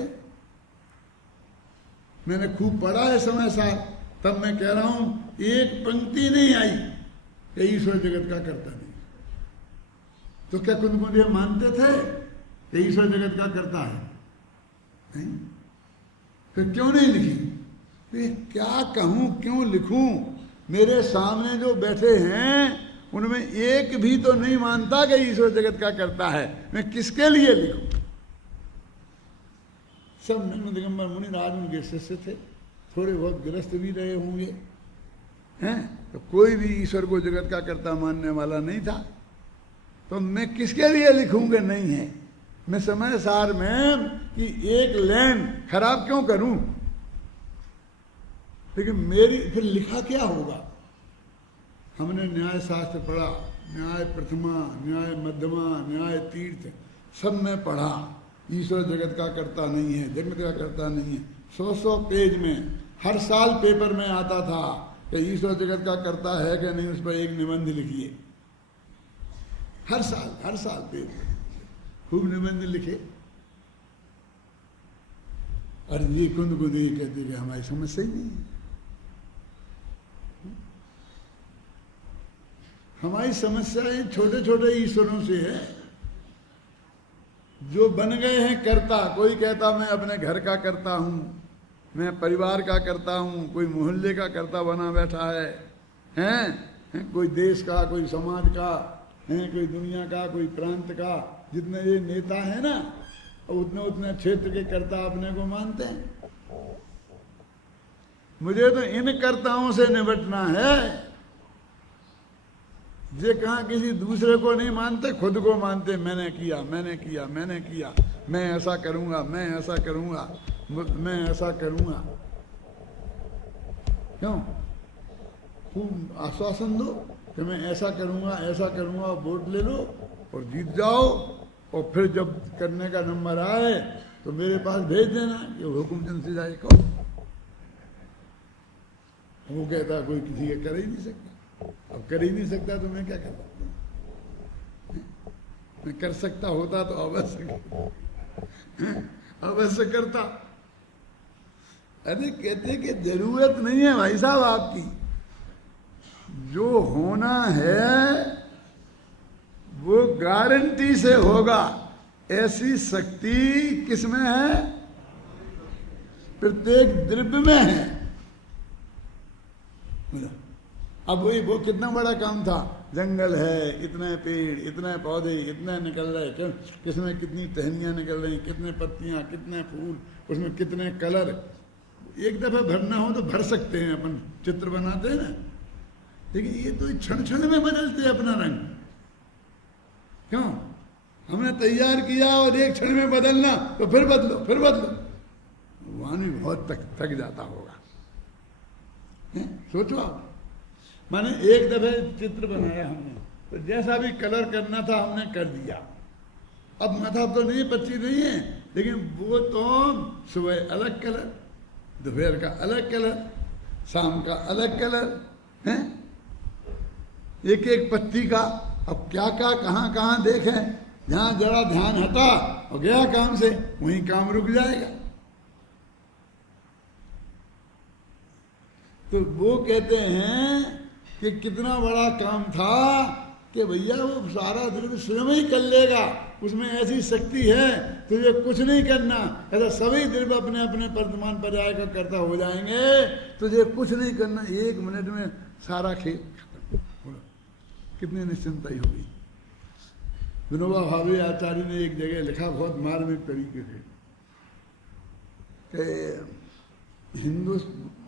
मैंने खूब पढ़ा है समय सार, तब मैं कह रहा हूं एक पंक्ति नहीं आई कि ईश्वर जगत का कर्ता नहीं। तो क्या कुंद मानते थे कि ईश्वर जगत का कर्ता है? नहीं। फिर क्यों नहीं लिखी? क्या कहूं, क्यों लिखूं? मेरे सामने जो बैठे हैं उनमें एक भी तो नहीं मानता कि ईश्वर जगत का कर्ता है। मैं किसके लिए लिखूं? सब निम्न दिगंबर मुनि राज उनके शिष्य थे, थोड़े बहुत गृहस्थ भी रहे होंगे हैं, तो कोई भी ईश्वर को जगत का कर्ता मानने वाला नहीं था। तो मैं किसके लिए लिखूंगा? नहीं है। मैं समय सार में कि एक लाइन खराब क्यों करूं? लेकिन मेरी फिर लिखा क्या होगा? हमने न्याय शास्त्र पढ़ा, न्याय प्रथमा, न्याय मध्यमा, न्याय तीर्थ सब में पढ़ा। ईश्वर जगत का कर्ता नहीं है, जगत का कर्ता नहीं है। 100 पेज में हर साल पेपर में आता था कि ईश्वर जगत का कर्ता है कि नहीं, उस पर एक निबंध लिखिए। हर साल पेपर खूब निबंध लिखे। और ये कुंद ये कहते कि हमारी समस्या ही नहीं है। हमारी समस्याएं छोटे छोटे ईश्वरों से है जो बन गए हैं कर्ता। कोई कहता मैं अपने घर का करता हूं, मैं परिवार का करता हूं, कोई मोहल्ले का कर्ता बना बैठा है? कोई देश का, कोई समाज का है, कोई दुनिया का, कोई प्रांत का। जितने ये नेता है ना, उतने उतने क्षेत्र के कर्ता अपने को मानते हैं। मुझे तो इन कर्ताओं से निपटना है जे कहा किसी दूसरे को नहीं मानते, खुद को मानते। मैंने किया, मैंने किया, मैंने किया, मैं ऐसा करूंगा, मैं ऐसा करूंगा, मैं ऐसा करूंगा। क्यों? खूब आश्वासन दो कि मैं ऐसा करूंगा, ऐसा करूंगा, वोट ले लो और जीत जाओ। और फिर जब करने का नंबर आए तो मेरे पास भेज देना, ये हुकुमचंद से जाए कहो। वो कहता कोई किसी का कर ही नहीं सकता। अब कर ही नहीं सकता तो मैं क्या करता? मैं कर सकता होता तो अवश्य करता। अरे कहते कि जरूरत नहीं है भाई साहब आपकी, जो होना है वो गारंटी से होगा। ऐसी शक्ति किसमें है? प्रत्येक द्रव्य में है। अब वो कितना बड़ा काम था। जंगल है, इतने पेड़, इतने पौधे, इतने निकल रहे, किसमें कितनी टहनियां निकल रही, कितने पत्तियां, कितने फूल, उसमें कितने कलर। एक दफा भरना हो तो भर सकते हैं, अपन चित्र बनाते हैं ना, लेकिन ये तो क्षण क्षण में बदलते हैं अपना रंग। क्यों? हमने तैयार किया और एक क्षण में बदलना, तो फिर बदलो, फिर बदलो। वाणी बहुत थक जाता होगा। सोचो आप, माने एक दफे चित्र बनाया हमने, तो जैसा भी कलर करना था हमने कर दिया। अब माथा तो नहीं, पच्ची नहीं है, लेकिन वो तो सुबह अलग कलर, दोपहर का अलग कलर, शाम का अलग कलर है, एक एक पत्ती का। अब क्या क्या कहाँ कहाँ देखें, जहां जरा ध्यान हटा और गया काम से, वहीं काम रुक जाएगा। तो वो कहते हैं कि कितना बड़ा काम था कि भैया वो सारा द्रव्य स्वयं ही कर लेगा, उसमें ऐसी शक्ति है, तुझे कुछ नहीं करना। ऐसा सभी द्रव्य अपने अपने वर्तमान पर्याय का कर्ता हो जाएंगे, तुझे कुछ नहीं करना, 1 मिनट में सारा खेल खत्म। कितनी निश्चिंता ही होगी। विनोबा भावे आचार्य ने एक जगह लिखा बहुत मार्मिक तरीके से कि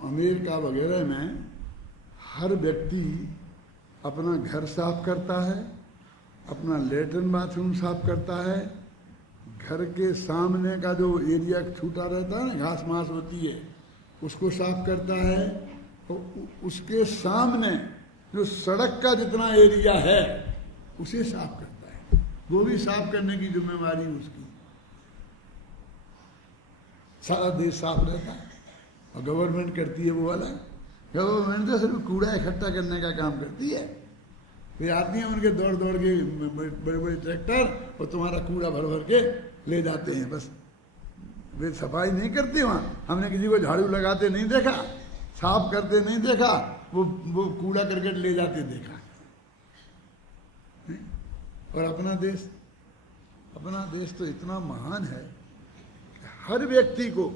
अमेरिका वगैरह में हर व्यक्ति अपना घर साफ करता है, अपना लेटरिन बाथरूम साफ करता है, घर के सामने का जो एरिया छूटा रहता है ना, घास मास होती है, उसको साफ करता है, तो उसके सामने जो सड़क का जितना एरिया है उसे साफ करता है। वो भी साफ करने की जिम्मेवारी उसकी। सारा देश साफ रहता है और गवर्नमेंट करती है वो वाला। गवर्नमेंट तो सिर्फ कूड़ा इकट्ठा करने का काम करती है। वे आती हैं उनके दौड़ दौड़ के बड़े बड़े ट्रैक्टर, और तुम्हारा कूड़ा भर भर के ले जाते हैं, बस। वे सफाई नहीं करती वहाँ। हमने किसी को झाड़ू लगाते नहीं देखा, साफ करते नहीं देखा, वो कूड़ा करकट ले जाते देखा। और अपना देश तो इतना महान है कि हर व्यक्ति को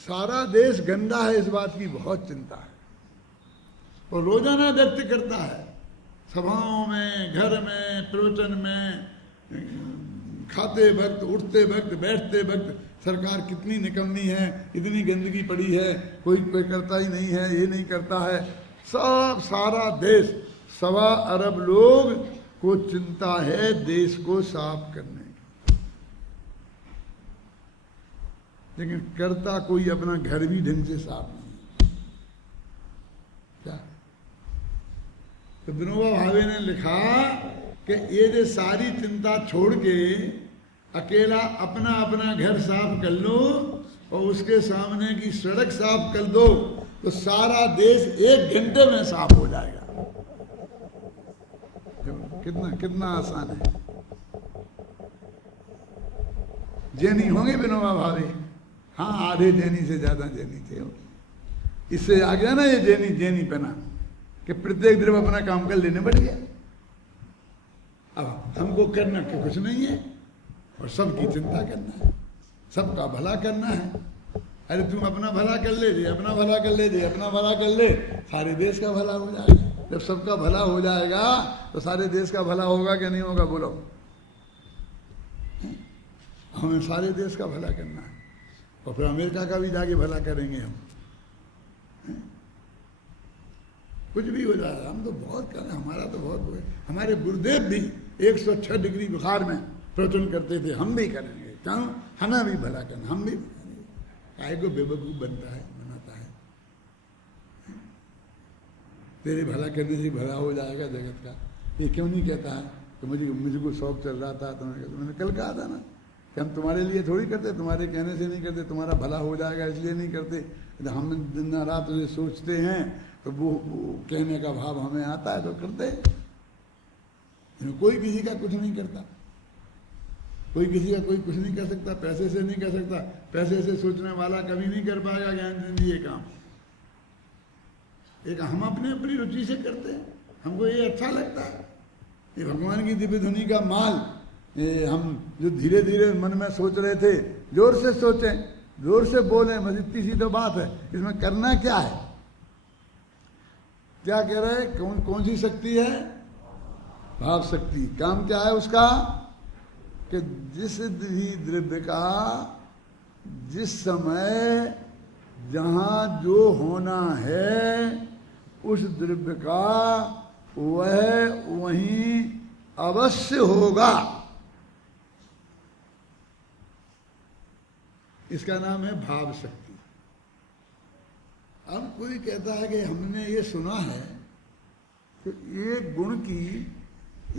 सारा देश गंदा है इस बात की बहुत चिंता है, और रोजाना व्यक्त करता है, सभाओं में, घर में, प्रवचन में, खाते वक्त, उठते वक्त, बैठते वक्त, सरकार कितनी निकम्मी है, इतनी गंदगी पड़ी है, कोई करता ही नहीं है, ये नहीं करता है। सब सारा देश, 1.25 अरब लोग को चिंता है देश को साफ करने की, लेकिन करता कोई अपना घर भी ढंग से साफ नहीं। क्या? तो विनोबा भावे ने लिखा कि ये जो सारी चिंता छोड़ के अकेला अपना अपना घर साफ कर लो और उसके सामने की सड़क साफ कर दो, तो सारा देश 1 घंटे में साफ हो जाएगा। कितना आसान है। जैनी होंगे विनोबा भावे? हाँ, आधे जैनी से ज्यादा जैनी थे। इससे आ गया ना ये जैनी पना कि प्रत्येक द्रव्य अपना काम कर लेने बढ़ गया। अब हमको करना कि कुछ नहीं है, और सबकी चिंता करना है, सबका भला करना है। अरे तुम अपना भला कर ले, अपना भला कर ले, अपना भला कर ले, सारे देश का भला हो जाएगा। जब सबका भला हो जाएगा तो सारे देश का भला होगा कि नहीं होगा? बोलो। हमें सारे देश का भला करना है, और फिर अमेरिका का भी जाके भला करेंगे हम। कुछ भी हो जाएगा, हम तो बहुत कर, हमारा तो बहुत। हमारे गुरुदेव भी 106 डिग्री बुखार में प्रवचन करते थे, हम भी करेंगे। क्यों? हमें भी भला करना, हम भी। काय को बेवकूफ बनाता है। तेरे भला करने से भला हो जाएगा जगत का। ये क्यों नहीं कहता है कि मुझको शौक चल रहा था, तो मैंने कल कहा था ना कि हम तुम्हारे लिए थोड़ी करते, तुम्हारे कहने से नहीं करते, तुम्हारा भला हो जाएगा इसलिए नहीं करते। हम दिन रात उसे सोचते हैं तो वो कहने का भाव हमें आता है तो करते। कोई किसी का कुछ नहीं करता, कोई किसी का कोई कुछ नहीं कर सकता, पैसे से नहीं कर सकता। पैसे से सोचने वाला कभी नहीं कर पाएगा ज्ञान जिंदगी ये काम। एक हम अपने अपनी रुचि से करते हैं, हमको ये अच्छा लगता है, ये भगवान की दिव्य धुनी का माल। ये हम जो धीरे धीरे मन में सोच रहे थे, जोर से सोचें, जोर से बोलें, बस इतनी सी तो बात है। इसमें करना क्या है? क्या कह रहे? कौन सी शक्ति है? भाव शक्ति। काम क्या है उसका? कि जिस भी द्रव्य का जिस समय जहां जो होना है उस द्रव्य का वह वहीं अवश्य होगा, इसका नाम है भाव शक्ति। अब कोई कहता है कि हमने ये सुना है कि एक गुण की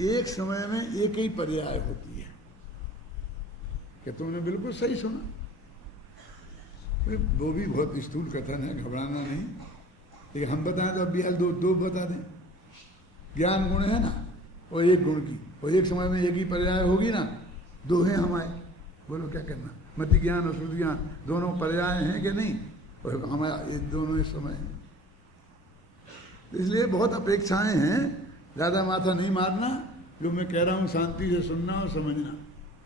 एक समय में एक ही पर्याय होती है। कि तुमने बिल्कुल सही सुना, वो भी बहुत स्थूल कथन है, घबराना नहीं। लेकिन हम बताएं तो अब भी दो दो बता दें। ज्ञान गुण है ना, और एक गुण की, और एक समय में एक ही पर्याय होगी ना, दो हैं हमारे, बोलो क्या करना। मति ज्ञान और शुद्ध ज्ञान दोनों पर्याय हैं कि नहीं, और हमारे दोनों इस समय हैं। इसलिए बहुत अपेक्षाएं हैं, ज्यादा माथा नहीं मारना। जो मैं कह रहा हूं शांति से सुनना और समझना।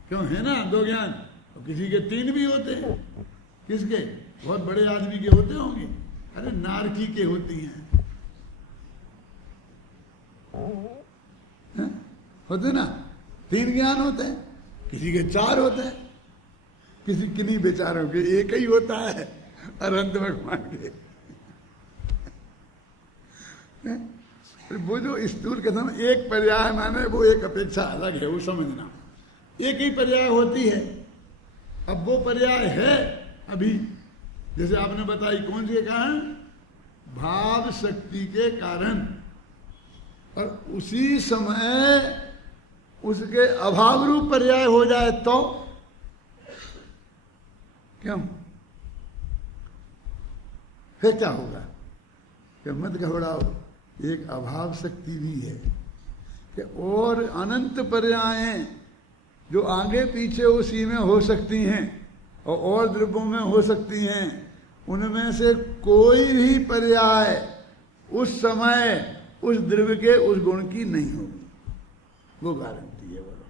क्यों है ना दो ज्ञान, और किसी के तीन भी होते हैं। किसके? बहुत बड़े आदमी के होते होंगे, अरे नारकी के होती हैं, होते ना, तीन ज्ञान होते हैं, किसी के चार होते हैं, किसी किन्हीं बेचारों के एक ही होता है, अनंत भगवान के। वो जो स्थूल कथन एक पर्याय माने, वो एक अपेक्षा अलग है, वो समझना। एक ही पर्याय होती है। अब वो पर्याय है अभी, जैसे आपने बताई कौन से कारण? भाव शक्ति के कारण। और उसी समय उसके अभाव रूप पर्याय हो जाए तो क्यों? फिर क्या होगा? कि मत घबराओ, एक अभाव शक्ति भी है कि और अनंत पर्यायें जो आगे पीछे उसी में हो सकती हैं और द्रव्यों में हो सकती हैं, उनमें से कोई भी पर्याय उस समय उस द्रव्य के उस गुण की नहीं होगी। वो गारंटी है। बोलो,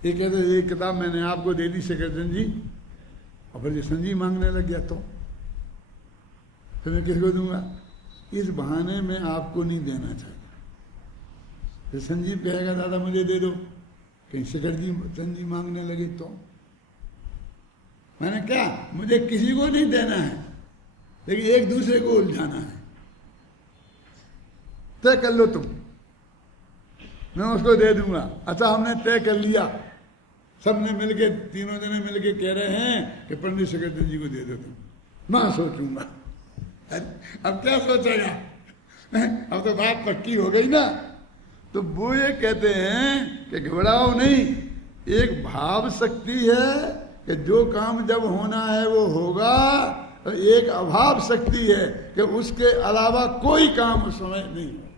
ये कहते ये किताब मैंने आपको दे दी सेकर्दन जी, और फिर संजीव मांगने लग गया तो मैं किसको दूंगा? इस बहाने में आपको नहीं देना चाहिए। फिर संजीव कहेगा दादा मुझे दे दो, कहीं संजीव मांगने लगे तो मैंने क्या, मुझे किसी को नहीं देना है, लेकिन एक दूसरे को उलझाना है। तय कर लो तुम, मैं उसको दे दूंगा। अच्छा हमने तय कर लिया, सबने मिलके, तीनों जने मिलके कह रहे हैं कि पंडित सेकर्दन जी को दे दो तुम। मैं सोचूंगा। अब क्या सोचेगा? अब तो बात पक्की हो गई ना। तो वो ये कहते हैं कि घबराओ नहीं, एक भाव शक्ति है कि जो काम जब होना है वो होगा, तो एक अभाव शक्ति है कि उसके अलावा कोई काम उस समय नहीं है।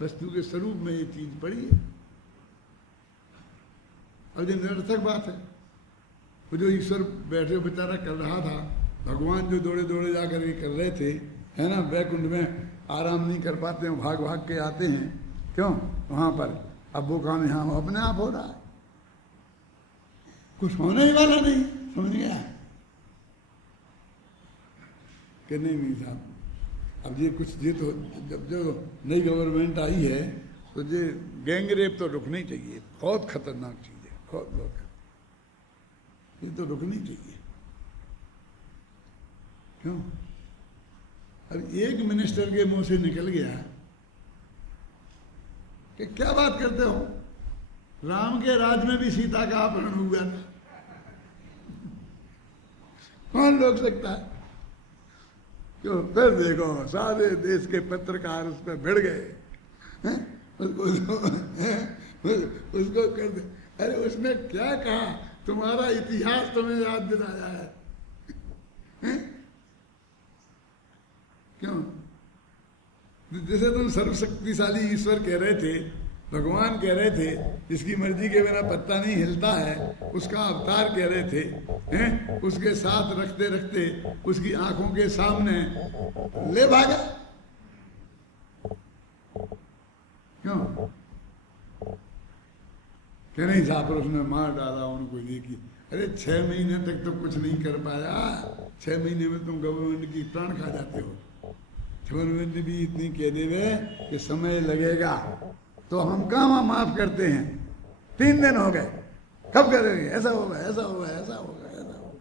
वस्तु के स्वरूप में ये चीज पड़ी है। और ये निरर्थक बात है। वो जो ईश्वर बैठे बेचारा कर रहा था, भगवान जो दौड़े दौड़े जाकर के कर रहे थे, है ना, वैकुंठ में आराम नहीं कर पाते हैं, भाग भाग के आते हैं। क्यों? वहां पर अब वो काम यहां अपने आप हो रहा है, कुछ होने ही वाला नहीं। समझ गया कि नहीं साहब? अब ये कुछ ये तो जब जो नई गवर्नमेंट आई है तो ये गैंग रेप तो रुकनी चाहिए। बहुत खतरनाक चीज है, बहुत बहुत ये तो रुकनी चाहिए। क्यों? अब एक मिनिस्टर के मुंह से निकल गया कि क्या बात करते हो, राम के राज में भी सीता का अपहरण हुआ था। कौन रोक सकता है? क्यों? फिर देखो सारे देश के पत्रकार उस पर भिड़ गए, उसको कर दे। अरे उसने क्या कहा? तुम्हारा इतिहास तुम्हें याद दिलाया है। क्यों? जैसे तुम सर्वशक्तिशाली ईश्वर कह रहे थे, भगवान कह रहे थे, जिसकी मर्जी के बिना पत्ता नहीं हिलता है, उसका अवतार कह रहे थे, हैं? उसके साथ रखते रखते उसकी आंखों के सामने ले भागा। क्यों? कि नहीं साहब उसने मार डाला उनको, ये की। अरे 6 महीने तक तो कुछ नहीं कर पाया। 6 महीने में तुम गवर्नमेंट की प्राण खा जाते हो। गवर्नमेंट ने भी इतनी कह देवे कि समय लगेगा, तो हम कहाँ माफ करते हैं? 3 दिन हो गए, कब करेंगे? ऐसा होगा, ऐसा होगा, ऐसा होगा, ऐसा होगा।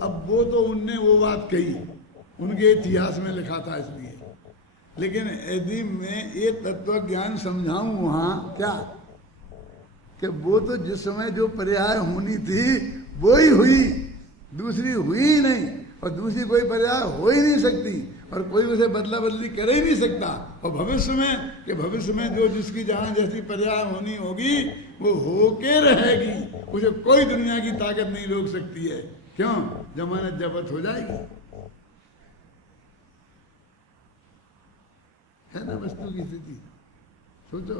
अब वो तो उनने वो बात कही, उनके इतिहास में लिखा था, इसलिए लेकिन यदि मैं ये तत्व ज्ञान समझाऊं वहां क्या कि वो तो जिस समय जो पर्याय होनी थी वो ही हुई, दूसरी हुई ही नहीं, और दूसरी कोई पर्याय हो ही नहीं सकती, और कोई उसे बदला बदली कर ही नहीं सकता। और भविष्य में कि भविष्य में जो जिसकी जहां जैसी पर्याय होनी होगी वो होके रहेगी, उसे कोई दुनिया की ताकत नहीं रोक सकती है। क्यों? जमानत जब्त हो जाएगी, है ना वस्तु की स्थिति। सोचो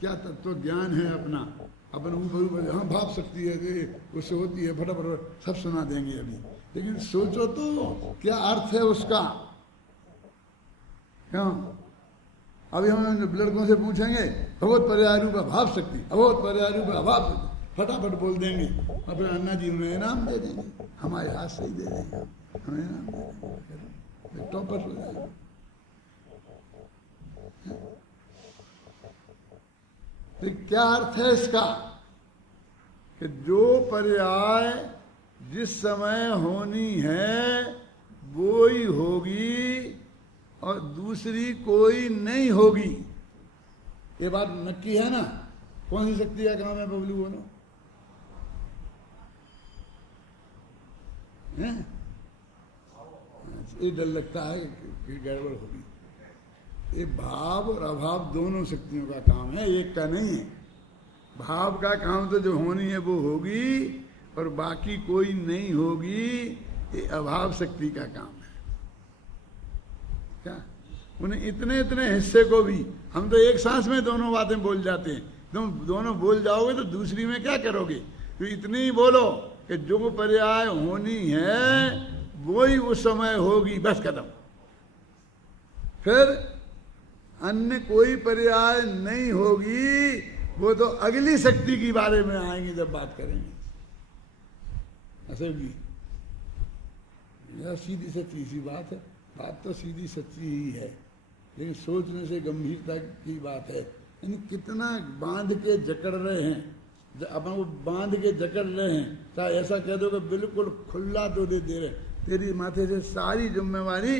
क्या तत्व ज्ञान है अपना, अपन ऊपर ऊपर हाँ भाव शक्ति है उससे होती है, फटाफट सब सुना देंगे अभी, लेकिन सोचो तो क्या अर्थ है उसका। क्यों? अभी हम लड़कों से पूछेंगे भगवत पर्याय रूप भाव शक्ति, भगवत पर्याय रूप अभाव शक्ति, फटाफट बोल देंगे, अपने अन्ना जी उन्हें इनाम दे देंगे, हमारे हाथ से ही दे देंगे, हमें इनाम दे देंगे, टॉपर हो जाएगा। तो क्या अर्थ है इसका कि जो पर्याय जिस समय होनी है वो ही होगी और दूसरी कोई नहीं होगी। ये बात नक्की है ना? कौन सी शक्ति का काम है बबलू बोलो? ये डर लगता है कि गड़बड़ होगी। ये भाव और अभाव दोनों शक्तियों का काम है, एक का नहीं है। भाव का काम तो जो होनी है वो होगी और बाकी कोई नहीं होगी, ये अभाव शक्ति का काम है। क्या उन्हें इतने इतने हिस्से को भी हम तो एक सांस में दोनों बातें बोल जाते हैं। तुम दोनों बोल जाओगे तो दूसरी में क्या करोगे? तो इतनी ही बोलो कि जो पर्याय होनी है वो ही उस समय होगी, बस खत्म। फिर अन्य कोई पर्याय नहीं होगी, वो तो अगली शक्ति के बारे में आएंगे जब बात करेंगे। असल जी यह सीधी सच्ची सी बात है, बात तो सीधी सच्ची ही है, लेकिन सोचने से गंभीरता की बात है। यानी कितना बांध के जकड़ रहे हैं, अपन को बांध के जकड़ रहे हैं। चाहे ऐसा कह दो कि बिल्कुल खुला तो दे रहे, तेरी माथे से सारी जिम्मेवारी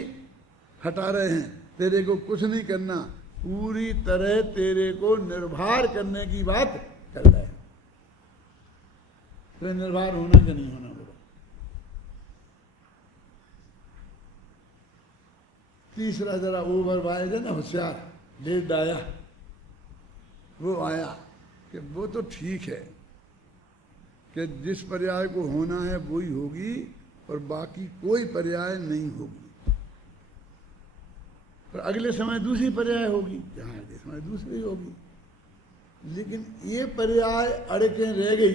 हटा रहे हैं, तेरे को कुछ नहीं करना, पूरी तरह तेरे को निर्भर करने की बात कर रहे हैं। तो निर्भर होना कि नहीं होना बोलो? तीसरा जरा ओवर वाइज है ना, होशियार लेट आया, वो आया कि वो तो ठीक है कि जिस पर्याय को होना है वो ही होगी और बाकी कोई पर्याय नहीं होगी, पर अगले समय दूसरी पर्याय होगी, जहां अगले समय दूसरी होगी। लेकिन ये पर्याय अड़के रह गई,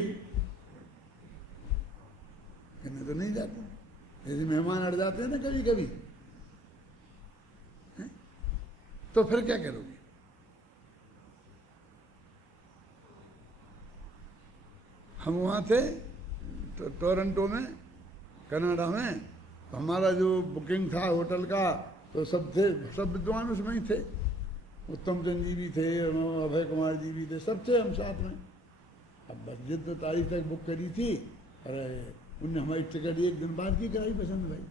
कहने तो नहीं जाते, जैसे मेहमान अड़ जाते हैं ना कभी कभी, तो फिर क्या करोगे? हम वहां थे तो टोरंटो में, कनाडा में, तो हमारा जो बुकिंग था होटल का तो सब थे, सब विद्वान उसमें ही थे। उत्तम चंद जी भी थे, अभय कुमार जी भी थे, सब थे हम साथ में। अब बस जितने तारीख तक बुक करी थी, अरे उनने हमारी टिकट एक दिन बाद की कराई पसंद भाई।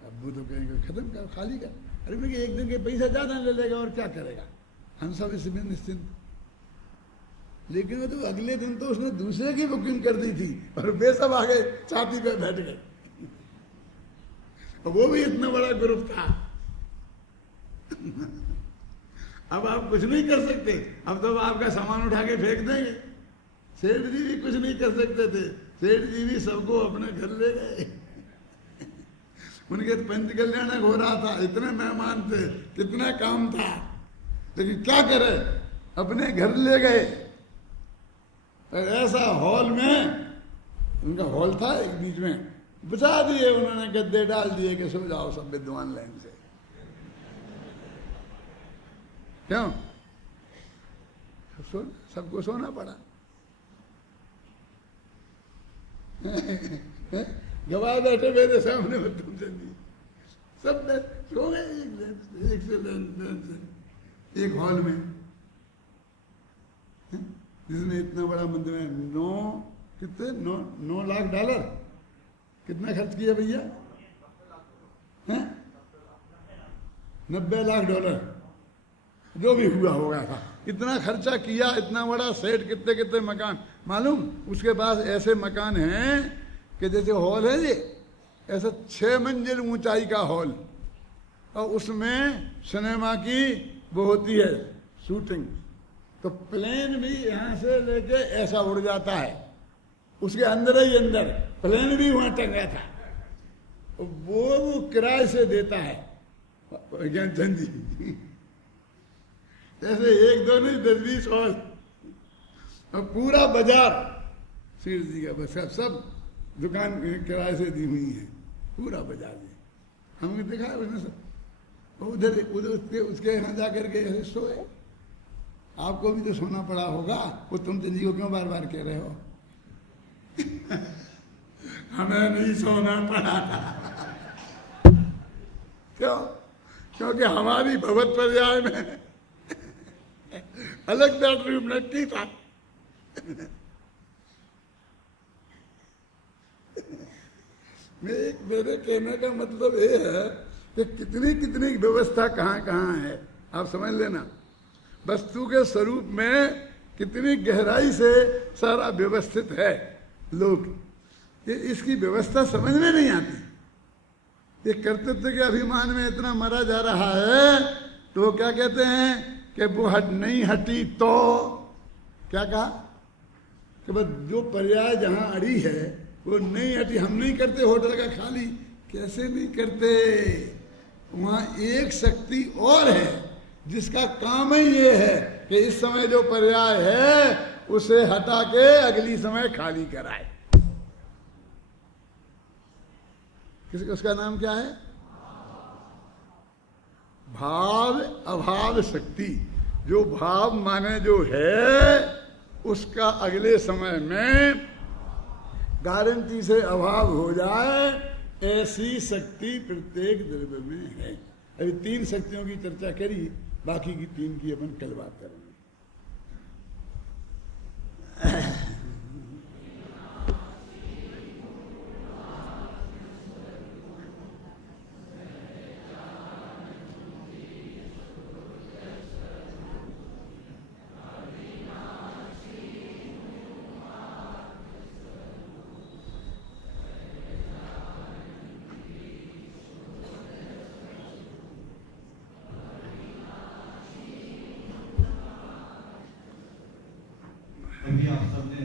अब वो तो कहेंगे खत्म कर, खाली कर। अरे मैं एक दिन के पैसा ज्यादा ले लेगा और क्या करेगा, हम सब इसमें निश्चिंत। लेकिन वो तो अगले दिन तो उसने दूसरे की बुकिंग कर दी थी और वे सब आगे छाती पे बैठ गए। वो भी इतना बड़ा ग्रुप था। अब आप कुछ नहीं कर सकते, अब तो आपका सामान उठा के फेंक देंगे। सेठ जी भी कुछ नहीं कर सकते थे, सेठ जी भी सबको अपने घर ले गए। उनके पंच कल्याणक हो रहा था, इतने मेहमान थे, कितना काम था, लेकिन क्या करे, अपने घर ले गए। ऐसा हॉल में, उनका हॉल था एक बीच में, बिछा दिए उन्होंने, गद्दे डाल दिए कि सो जाओ सब विद्वान लाइन से। क्यों? सबको सोना पड़ा। गवाह बैठे मेरे सामने, उत्तम चंद जी सब सो गए एक हॉल में, जिसने इतना बड़ा मंदिर है। 9 लाख डॉलर कितना खर्च किया भैया? 90 लाख डॉलर जो भी हुआ होगा था। इतना खर्चा किया, इतना बड़ा सेट, कितने कितने मकान मालूम। उसके पास ऐसे मकान हैं कि जैसे हॉल है ये, ऐसा 6 मंजिल ऊंचाई का हॉल, और उसमें सिनेमा की वो होती है शूटिंग। तो प्लेन भी यहाँ से लेके ऐसा उड़ जाता है, उसके अंदर ही अंदर प्लेन भी वहां टंगा था। वो किराए से देता है ज्ञानचंद जी। ऐसे 1 2 नहीं 10 20 हॉल, और पूरा बाजार सीर जी का बस सब दुकान किराए से दी हुई है, पूरा बाजार जी। हमने देखा है उसमें सब। उधर उधर उसके यहाँ जाकर के ऐसे सोए। आपको भी तो सोना पड़ा होगा, वो तुम चंद जी को क्यों बार बार कह रहे हो? हमें नहीं सोना पड़ा था। क्यों? क्योंकि हमारी भगवत पर्याय में अलग बेडरूम लगती था। मेरे कहने का मतलब ये है कि कितनी कितनी व्यवस्था कहाँ कहाँ है, आप समझ लेना। वस्तु के स्वरूप में कितनी गहराई से सारा व्यवस्थित है। लोग ये इसकी व्यवस्था समझ में नहीं आती। ये कर्तृत्व के अभिमान में इतना मरा जा रहा है, तो वो क्या कहते हैं कि वो नहीं हटी तो क्या कहा कि बस जो पर्याय जहां अड़ी है वो नहीं हटी। हम नहीं करते होटल का खाली, कैसे नहीं करते? वहां एक शक्ति और है जिसका काम ही ये है कि इस समय जो पर्याय है उसे हटा के अगली समय खाली कराए। उसका नाम क्या है? भाव अभाव शक्ति। जो भाव माने जो है उसका अगले समय में गारंटी से अभाव हो जाए, ऐसी शक्ति प्रत्येक द्रव्य में है। अभी 3 शक्तियों की चर्चा करी, बाकी की 3 की अपन कल बात करेंगे। अभी आप सबने